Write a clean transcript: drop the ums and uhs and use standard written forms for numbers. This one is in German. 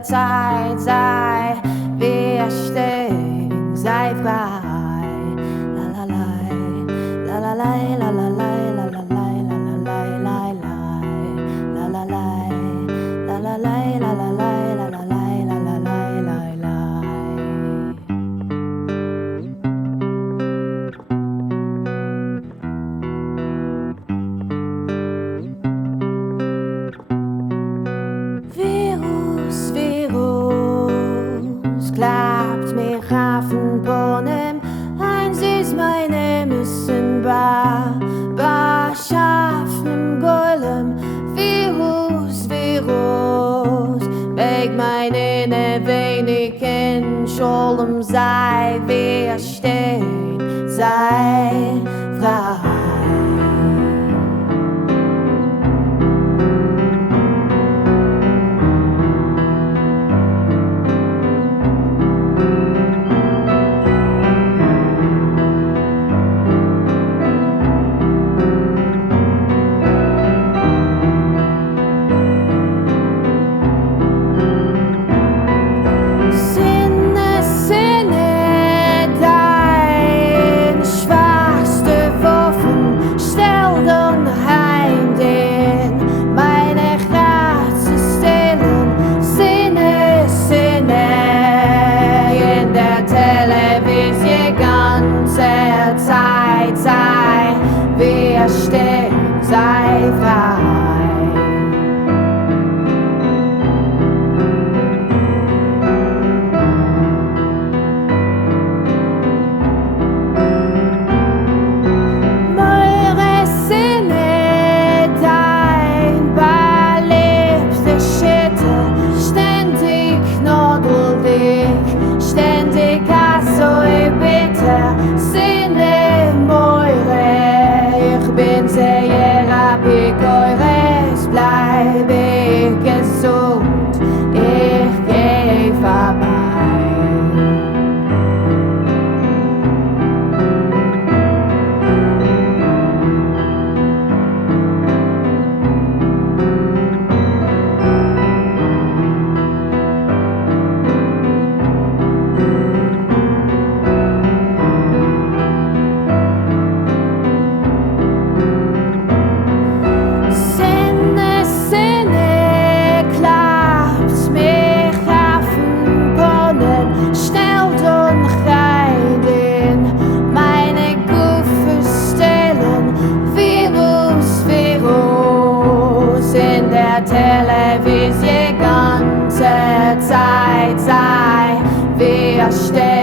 Zeit sei, wir stehen, sei frei. La la la, la la la, la la la, la la la, la la la, la la la, la la la, la la la, la la la, la la la, la la la, la. Klappt mir Hafen Bonem, ein Süß meine müssen ba schaffen Golem, Virus, weg meine ne wenig in Scholem sei, wir stehen, sei frei. Zeit sei, wir stehen, sei frei. Meine Sinne, dein belebte Schritte, ständig Knodelweg, ständig so bitter. Bin sehr happy, eures bleib ich gesund, ich geh vorbei. Television ganze Zeit sei, wir stehen.